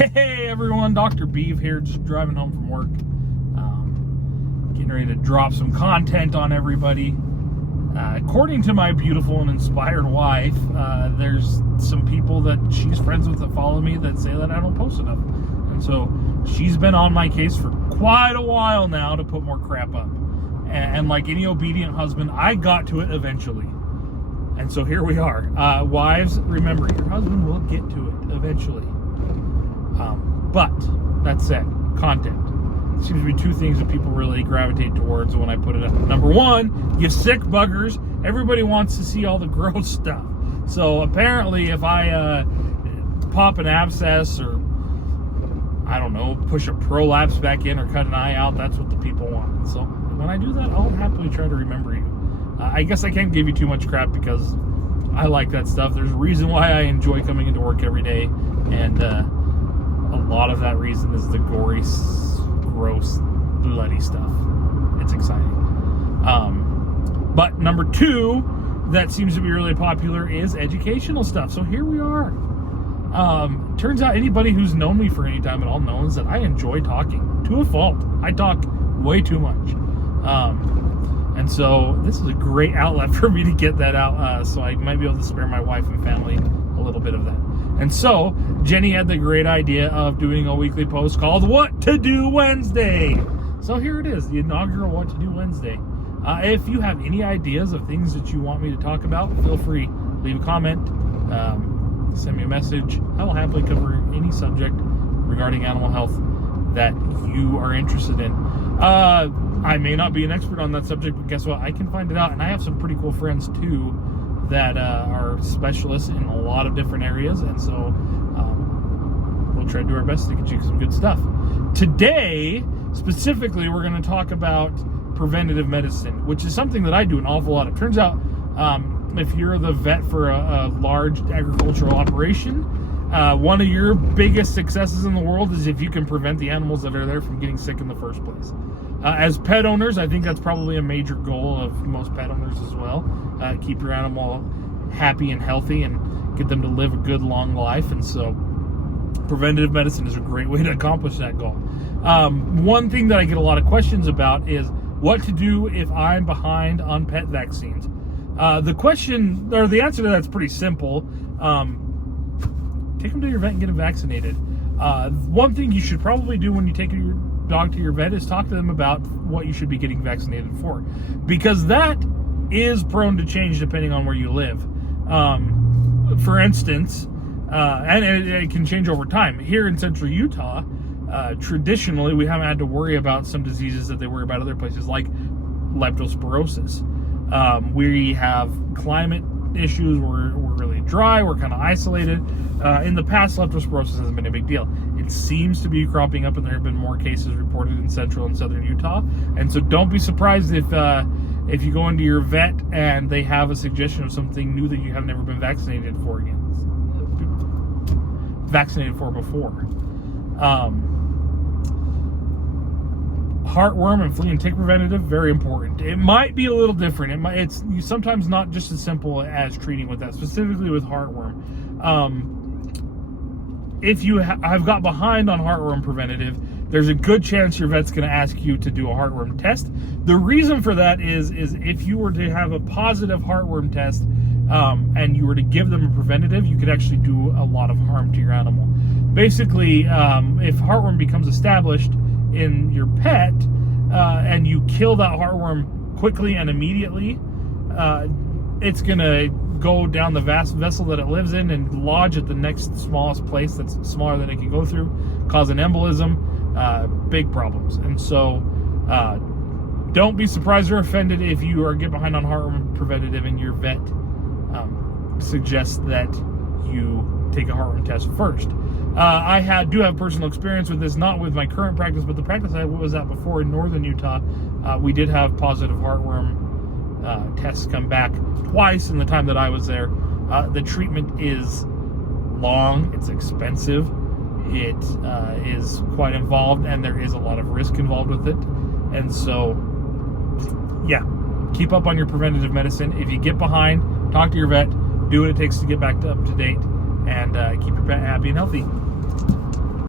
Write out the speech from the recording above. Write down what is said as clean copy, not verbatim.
Hey everyone, Dr. Beeve here, just driving home from work. Getting ready to drop some content on everybody. According to my beautiful and inspired wife, there's some people that she's friends with that follow me that say that I don't post enough. And so she's been on my case for quite a while now to put more crap up. And like any obedient husband, I got to it eventually. And so here we are. Wives, remember, your husband will get to it eventually. But that said, content. Seems to be two things that people really gravitate towards when I put it up. Number one, you sick buggers. Everybody wants to see all the gross stuff. So apparently if I pop an abscess or, I don't know, push a prolapse back in or cut an eye out, that's what the people want. So when I do that, I'll happily try to remember you. I guess I can't give you too much crap because I like that stuff. There's a reason why I enjoy coming into work every day, and a lot of that reason is the gory, gross, bloody stuff. It's exciting. But number two that seems to be really popular is educational stuff. So here we are. Turns out anybody who's known me for any time at all knows that I enjoy talking to a fault. I talk way too much. And so this is a great outlet for me to get that out, so I might be able to spare my wife and family a little bit of that. And so Jenny had the great idea of doing a weekly post called What to Do Wednesday. So here it is, the inaugural What to Do Wednesday. If you have any ideas of things that you want me to talk about, feel free, leave a comment, send me a message. I will happily cover any subject regarding animal health that you are interested in. I may not be an expert on that subject, but guess what? I can find it out, and I have some pretty cool friends too that are specialists in a lot of different areas, and so we'll try to do our best to get you some good stuff. Today, specifically, we're going to talk about preventative medicine, which is something that I do an awful lot of. Turns out, if you're the vet for a large agricultural operation, one of your biggest successes in the world is if you can prevent the animals that are there from getting sick in the first place. As pet owners, I think that's probably a major goal of most pet owners as well. Keep your animal happy and healthy and get them to live a good, long life. And so preventative medicine is a great way to accomplish that goal. One thing that I get a lot of questions about is what to do if I'm behind on pet vaccines. The question, or the answer to that's pretty simple. Take them to your vet and get them vaccinated. One thing you should probably do when you take your dog to your vet is talk to them about what you should be getting vaccinated for, because that is prone to change depending on where you live. For instance, and it can change over time. Here in central Utah, traditionally we haven't had to worry about some diseases that they worry about other places, like leptospirosis. We have climate issues, we're really dry, we're kind of isolated. In the past, leptospirosis hasn't been a big deal. It seems to be cropping up, and there have been more cases reported in central and southern Utah. And so don't be surprised if you go into your vet and they have a suggestion of something new that you have never been vaccinated for before. Heartworm and flea and tick preventative, very important. It might be a little different. It's sometimes not just as simple as treating with that, specifically with heartworm. If you have got behind on heartworm preventative, there's a good chance your vet's going to ask you to do a heartworm test. The reason for that is if you were to have a positive heartworm test and you were to give them a preventative, you could actually do a lot of harm to your animal. Basically, if heartworm becomes established in your pet and you kill that heartworm quickly and immediately, it's going to go down the vast vessel that it lives in and lodge at the next smallest place that's smaller than it can go through, cause an embolism, big problems. And so don't be surprised or offended if you get behind on heartworm preventative and your vet suggests that you take a heartworm test first. I do have personal experience with this, not with my current practice, but the practice I was at before in northern Utah. We did have positive heartworm tests come back twice in the time that I was there. The treatment is long, it's expensive, it is quite involved, and there is a lot of risk involved with it. And so, yeah, keep up on your preventative medicine. If you get behind, talk to your vet, do what it takes to get back up to date, and keep your pet happy and healthy.